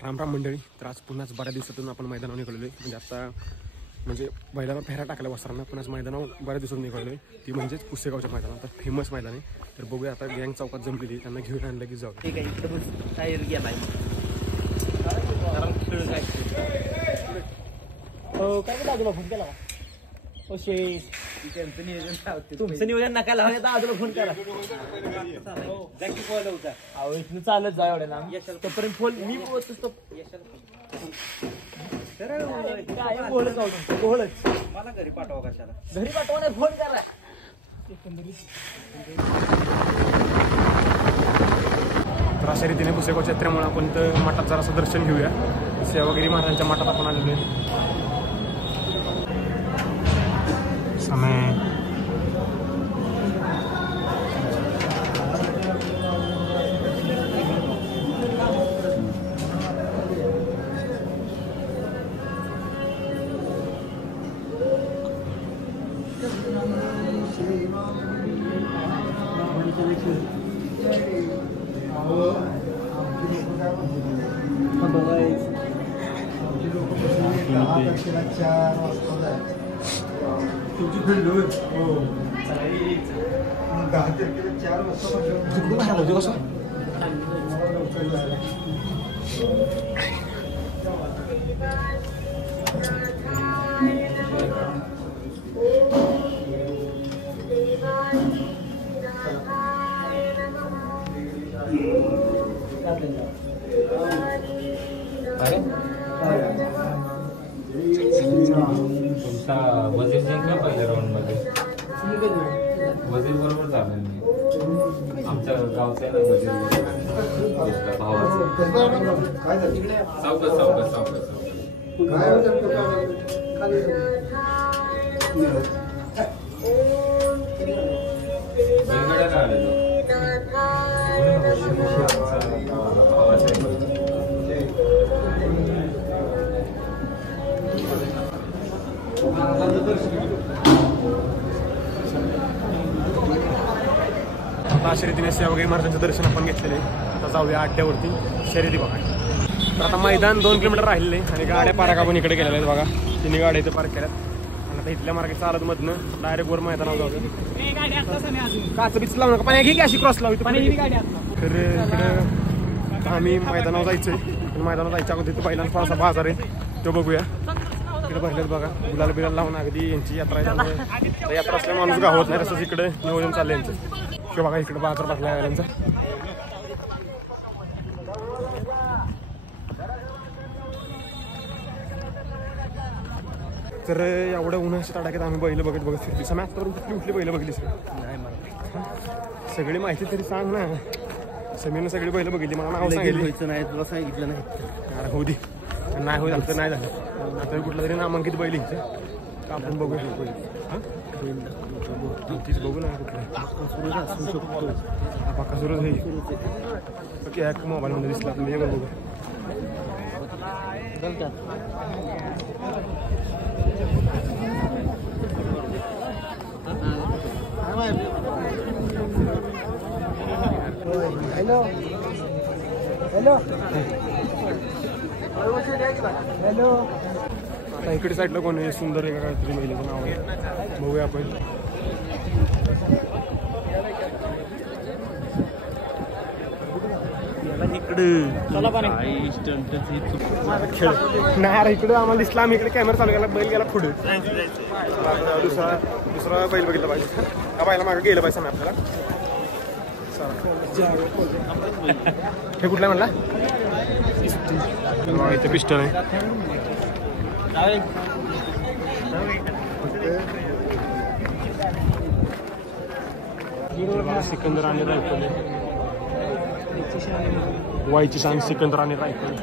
राम राम मंडळी. तर आज पुन्हाच बऱ्याच दिवसातून आपण मैदानावर निघालेलो आहे. म्हणजे आता म्हणजे बैलाला फेरा टाकला वस्त्रांना पुन्हाच मैदानावर बऱ्याच दिवसातून निघालो आहे. ती म्हणजेच पुसेगावच्या मैदानात आता फेमस मैदान आहे. तर बघूया आता गँग चौकात जमलेली त्यांना घेऊन आणलं की जाऊ. ठीक आहे इकडे बस टायर गेलाय खेळ काय हो काय दादूला फोन केला ओ शेष त्यांचं नियोजन तुमचं नियोजन नका लावा दादूला फोन करा जाकी कॉल होता अहो इथनं चालत जा एवढ्या लांब तोपर्यंत फोन मी पोहोचतो काय बोलच मला घरी पाठवा कशाला घरी पाठवा नाही फोन करा. तर अशा रीतीने पुसेगावच्या यात्रेमुळे आपण तर मठात जरासं दर्शन घेऊया. सेवागिरी महाराजांच्या मठात आपण आलेलो आहे. समय तुमचा वजीर जिंकला पहिल्या राऊंड मध्ये वजीर बरोबर झाला नाही. आमच्या गावचा आहे ना वजीर भावाचा सावकाश अशा रीतीने सेवागिरी महाराजांचं दर्शन आपण घेतलेलं आहे. आता जाऊया अड्ड्यावरती शर्यती बघा. तर आता मैदान 2 किलोमीटर राहिलेले आणि गाड्या पार्क आपण इकडे केलेल्या आहेत बघा. 3 गाड्या इथे पार्क केल्यात आणि आता इथल्या मार्गे चालत मधनं डायरेक्ट वर मैदानावर जाऊया. काच बीच लावू नका पाणी घे की अशी क्रॉस लावू तर इकडं आम्ही मैदानावर जायचंय. पण मैदानावर जायच्या अगोदर तिथं पहिल्यांदा थोडासा बाजार आहे तो बघूया. इकडे भरलेत बघा गुलाल बिलाल लावून अगदी यांची यात्रा आहे त्यामुळे यात्रा असल्या माणूस गावत नाही. तसंच इकडे नियोजन चाललंय यांचं. किंवा बघा इकडे बाजार भरला यांचा. तर एवढ्या उन्हाच्या तडाख्यात आम्ही बैल बघत फिरतो. समय आत्तावरून कुठली बैल बघितली सगळी माहिती तरी सांग ना. समीनं सगळी बैल बघितली मला नाव सांगितलं नाही तुला सांगितलं नाही. अरे होऊ दे नाही होत आता नाही झालं. आता कुठलं तरी नामांकित बैल घ्यायचं का आपण बघू तीच बघू ना कुठलं पक्का सुरू एक मोबाईलमध्ये दिसला तुम्ही बघू. हॅलो हॅलो हॅलो आता इकडे साईडला कोण आहे सुंदर आहे का काहीतरी महिलेचं नाव आहे बघूया आपण. खेळ नाही इकडे आम्हाला दिसला. आम्ही इकडे कॅमेरा चालू केला बैल गेला पुढे. दुसरा बैल बघितला पाहिजे का बायला मागे गेलं पाहिजे ना आपल्याला. हे कुठला म्हणला इथे पिस्टन आहे. सिकंदर आणि रायफल वायची शान सिकंदर आणि रायफल.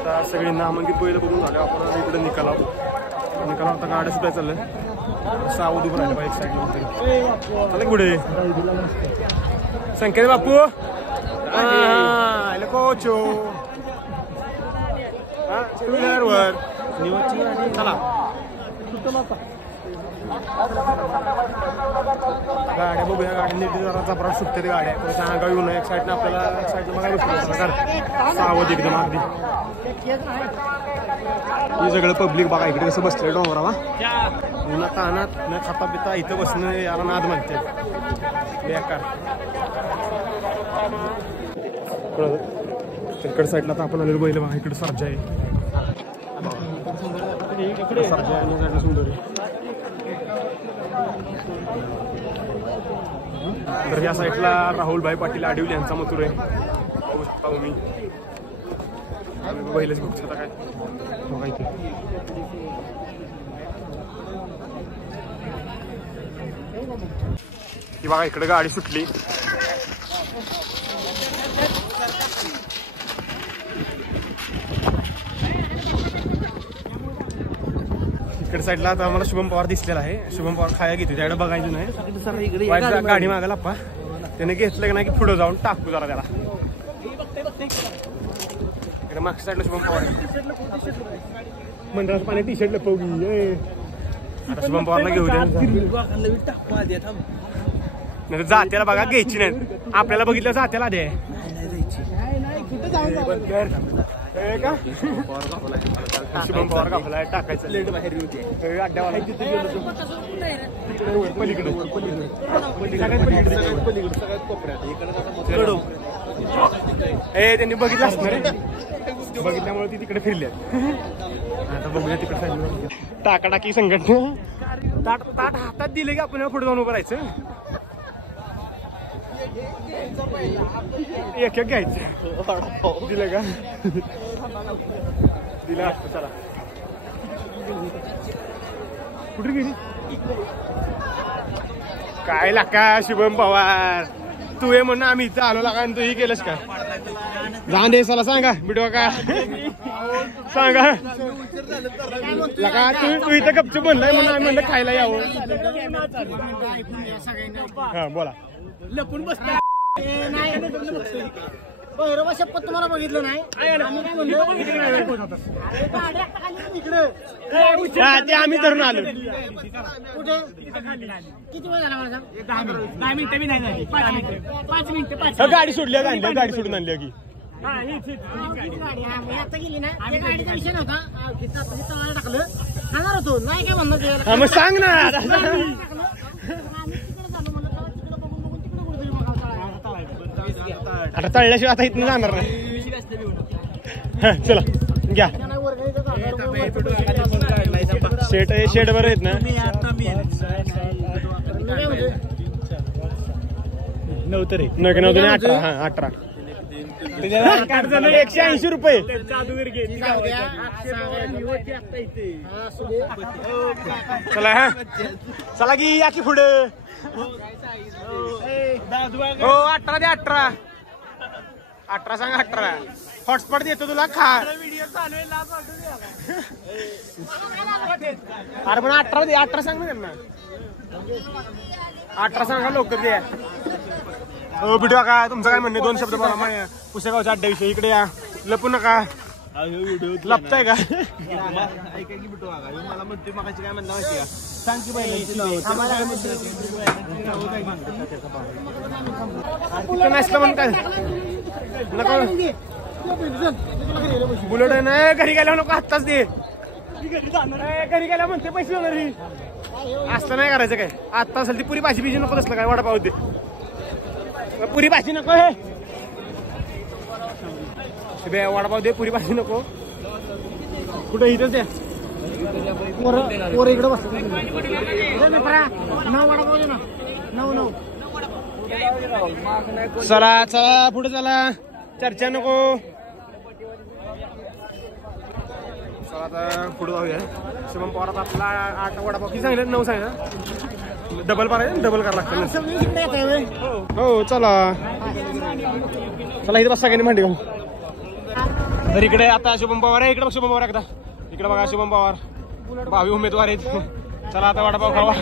आता सगळी नामांकित बैल बघून झाले आपण इकडे निकाला आता गाड्या सुद्धा चाललंय सावध उभं राहिलं पाहिजे एक साईडला चालेल पुढे संकेत बापू कोचो टू व्हीलरवर चला गाड्या बघूया गाडी नीट जरा चपराट सुटते गाड्या थोड्याशा अंगा येऊ नये एक साईडनं आपल्याला एक साईडनं बघायला बसतो सावध एकदम अगदी हे सगळं पब्लिक बघा इकडे कसं बसलं डोंगरावा उन्हा तानात न खाता पिता इथं बसणं याला नाद म्हणते बेकार इकडे साईडला तर आपण आलेलो बैल बघा इकडे सर्जा आहे सर्जा आहे आणि सुंदर आहे तर या साईडला राहुलभाई पाटील आडिवले यांचा मथुर आहे पाहू शकता मी बैलच बघू शकता काय बघा इथे ही बघा इकडे गाडी सुटली इकडे साईडला आता आम्हाला शुभम पवार दिसलेला आहे शुभम पवार खाया घेतो त्याकडे बघायचं नाही गाडी मागायला आप्पा त्याने घेतलं की नाही की पुढे जाऊन टाकू जरा त्याला इकडे मागच्या साईडला शुभम पवार मंडळाचं पाणी टी शर्ट लपवली आता शुभम पवारला घेऊ द्या नाही जात्याला बघा घ्यायची नाही आपल्याला बघितलं जात्याला दे शुभम पवार कापलाय टाकायचं अड्ड्यावाला त्यांनी बघितलं असणार बघितल्यामुळे ती तिकडे फिरली आता बघूया तिकडे टाकाटाकी संघटना ताट हातात दिले की आपण पुढे जाऊन उभं राहायचं एक एक घ्यायचं दिलं का दिलं असतं चला कुठे गेली काय लाका शुभम पवार तू ये म्हणून आम्ही इथं आलो लागा आणि तू ही केलंस का जाऊन दे चला सांगा व्हिडिओ का सांगा लका तू इथं गपचूप म्हणलाय म्हणून आम्ही म्हणलं खायला यावं हा बोला लपून बसता शपथ तुम्हाला बघितलं नाही ते आम्ही धरून आलो कुठे किती वेळ झाला मला 10 मिनिटं बी नाही झाली 5 मिनिटं गाडी सोडली गाडी सोडून आणली की आता गेली ना गाडीचा विषय नव्हता टाकलं सांगणार होतो नाही काय म्हणणं मग सांग ना आता तळल्याशिवाय आता इथून जाणार नाही चला घ्या शेट बरं आहेत ना नव्हतं 18 हा 18 180 रुपये चला हा चला की या की पुढे हो 18 दे 18 सांग 18 हॉटस्पॉट देतो तुला खा अरे पण 18 दे 18 सांग ना त्यांना 18 सांगा लवकर द्या हो बिटवा का तुमचं काय म्हणणे 2 शब्द बोला माझ्या पुसेगावच्या अड्ड्याविषयी इकडे या लपू नका लपताय का मला म्हणते मगाशी काय म्हणलं माहिती का सांग की नसलं म्हणतात नको बुलेट नाही घरी गेल्यावर नको आत्ताच दे घरी गेल्या म्हणते पैसे होणार असलं नाही करायचं काय आत्ता असेल ती पुरी भाजी बिजी नको असलं काय वडापाव दे पुरी भाजी नको हे वडापाव दे पुरी भाजी नको कुठं इथंच द्या पोर इकडे बस वडापाव दे ना 9 चला चला पुढे चला चर्चा नको आता पुढे जाऊया. शुभम पवार आपला 8 वडापाव किती सांगितलं 9 सांगितलं. डबल पाहिजे डबल करावं लागतं. हो चला चला इथे बस सगळ्यांनी म्हणते का. तर इकडे आता शुभम पवार आहे. इकडे बघ शुभम पवार एकदा. इकडे बघा शुभम पवार 22 उमेदवार आहेत. चला आता वडापाव खावा.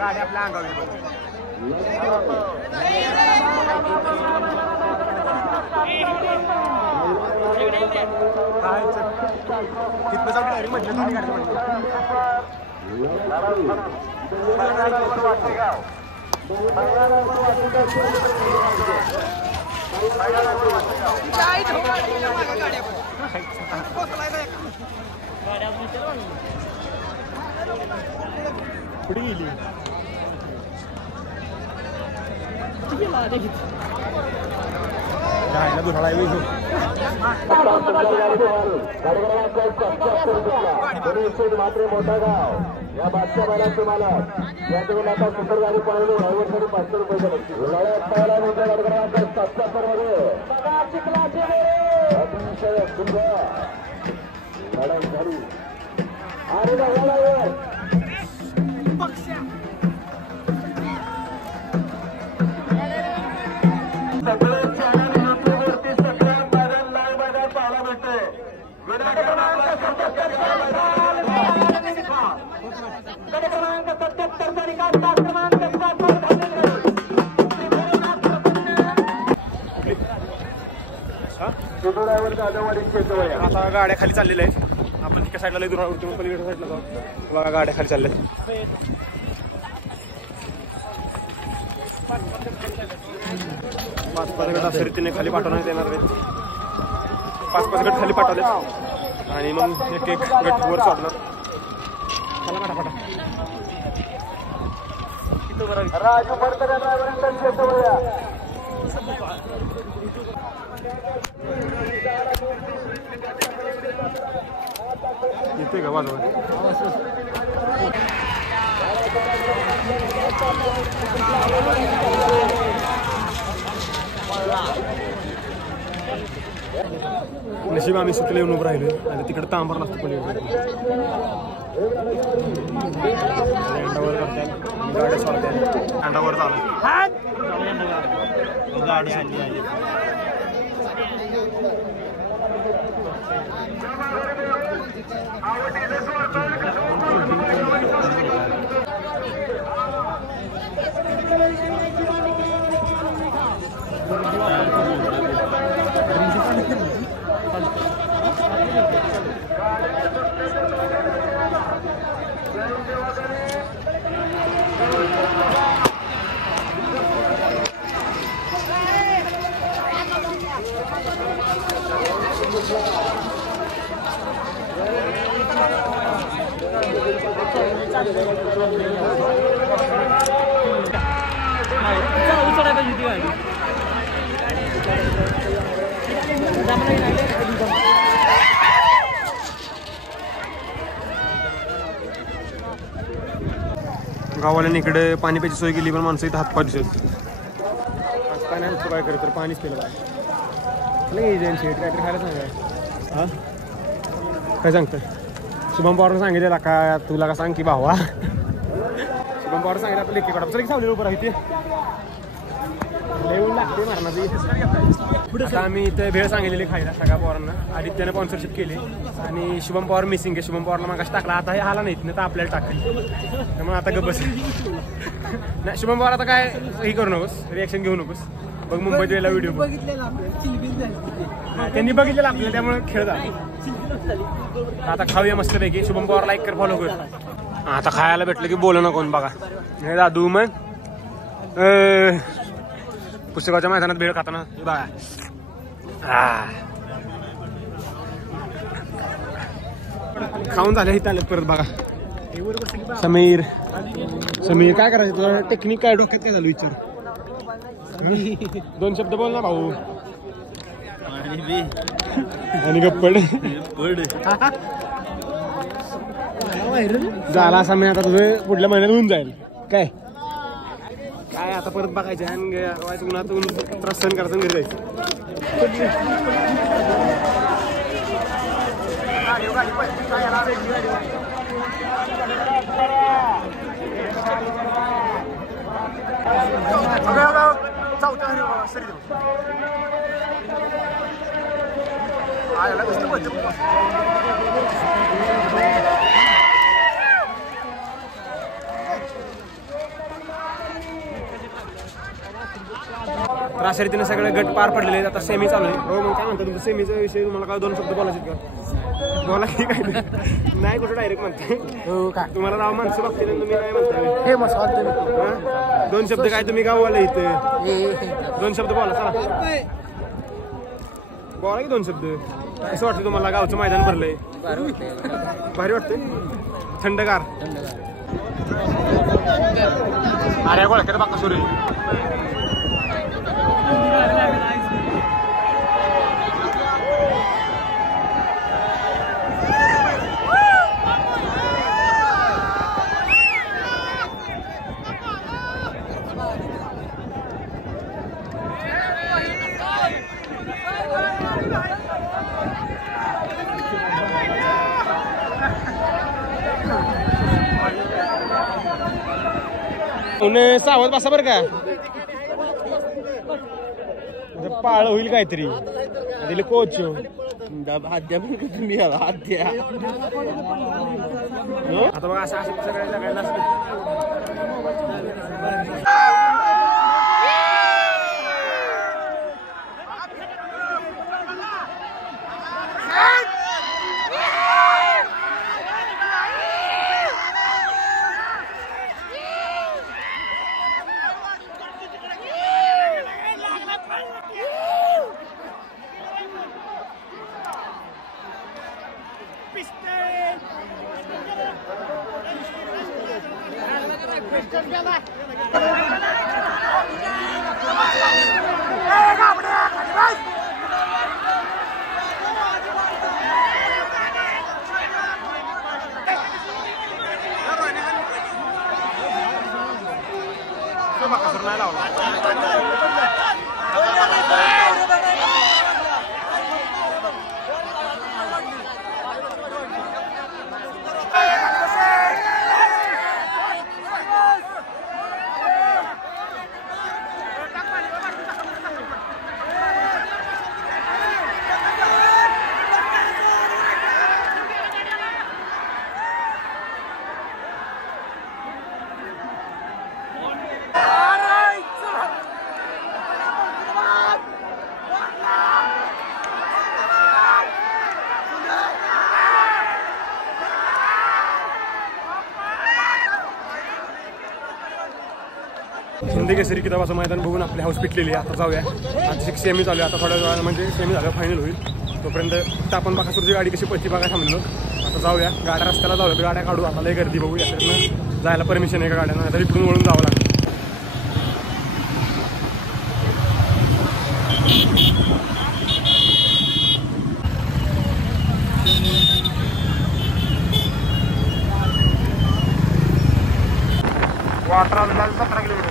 गाडी आपल्या अंगावर तिथं जाऊन डायरेक्ट म्हटलं दोन्ही गाडी कुठे गेली. गायला दुधाळा मात्र मोठा गाव या बादशा बैलाचे मालक या ठिकाणी आता सुपर गाडी पळवली. ड्रायव्हरसाठी 500 रुपये उन्हाळ्यात मोठ्या गाडीकर 77 मध्ये अतिशय सुंदर लढाई झाली. आणि सगळे चॅनल युट्यूबवरती सगळ्या मैदान लाईव्ह मैदान पाहायला भेटतंय. आता गाड्या खाली चाललेल्या आहेत. आपण एका साईडला लई दुरावरती पलीकडे साईडला जाऊ. बघा गाड्या खाली चालल्या आहेत. 5-5 गट अशा रीतीने खाली पाठवण्यात येणार आहेत. 5-5 गट खाली पाठवले आणि मग एक गट वर सोडणार. चला पटापटा. राजू फडतरे येते का वाजवा. नशीब आम्ही सुटले येऊन उभं राहिलो आणि तिकडे तांबर लागतो पलीकडे. अंडावर करतात गाड्या सोडतात. अंडावर चालू गाडी आली. गावाल्याने इकडे पाणी प्यायची सोय केली पण माणसं इथं हातपाय दिसत. आज काय नाही काय करत तर पाणीच केलं बाय. एजन्सी काहीतरी खायला सांगा. हां काय सांगतं. शुभम पवारनं सांगितलेला का तुला का सांग की भावा. शुभम पवार सांगितलं आपलं लेखी कडा सावली उभं राहते येऊन लागते मारणाची. आता आम्ही इथं भेळ सांगितलेली खायला सगळ्या पवारांना. आदित्याने स्पॉन्सरशिप केली आणि शुभम पवार मिसिंग आहे. शुभम पवारला मागाशी टाकला. आता हे आला नाही तर आपल्याला टाकलं त्यामुळे आता गप्प बस. नाही शुभम पवार आता काय हे करू नकोस रिॲक्शन घेऊ नकोस. बघ मुंबईत वेळेला व्हिडिओ त्यांनी बघितलेला आपल्याला त्यामुळे खेळ झाला. आता खाऊया मस्तपैकी. शुभम पवार लाईक कर फॉलो कर. आता खायला भेटलं की बोल ना कोण बघा. हे दादू मग पुस्तकाच्या मैदानात भेळ खाताना बघा. खाऊन झालं इथं आलं परत बघा. समीर समीर काय करायचं तुला टेक्निक काय डोक्यात काय झालं विचार. 2 शब्द बोल ना भाऊ. आणि गप्पड झाला असा मी आता तुझं पुढल्या महिन्यात होऊन जाईल. काय काय आता परत बघायचे आणि उन्हात त्रास सहन करायचं घरी जायचं. शर्यतीने सगळे गट पार पडलेले आहेत. आता सेमी चालू आहे. हो मग काय म्हणता तुमचं सेमीचा विषय तुम्हाला काय 2 शब्द बोलायचे का? बोला की काय नाही कुठं डायरेक्ट म्हणते तुम्हाला राव माणसं बघते तुम्ही काय म्हणता हे मस्त 2 शब्द काय तुम्ही गावाला इथं 2 शब्द बोला चला बोला की 2 शब्द. कसं वाटतं तुम्हाला गावचं मैदान भरलंय? भारी वाटतंय थंडगार. अरे गोळ्या बाका सुरू सावध बसा बरं का पाळ होईल काहीतरी दिले कोच हाद्या पण तुम्ही हाद्या आता बघा असं सगळ्यांना हिंदी केसरी किताबाचं मैदान बघून आपली हाऊस पिटलेली आहे. आता जाऊया आता सेमी चालू आहे. आता थोड्या वेळा म्हणजे सेमी झालं फायनल होईल. तोपर्यंत आपण बाकासूरची गाडी कशी पळती बघा थांबलो. आता जाऊया गाड्या रस्त्याला जाऊया गाड्या काढू. आता लय गर्दी बघू याच्यातनं जायला परमिशन आहे का गाड्यांना आता इकडून वळून जावं लागतं. Water 17 kilometre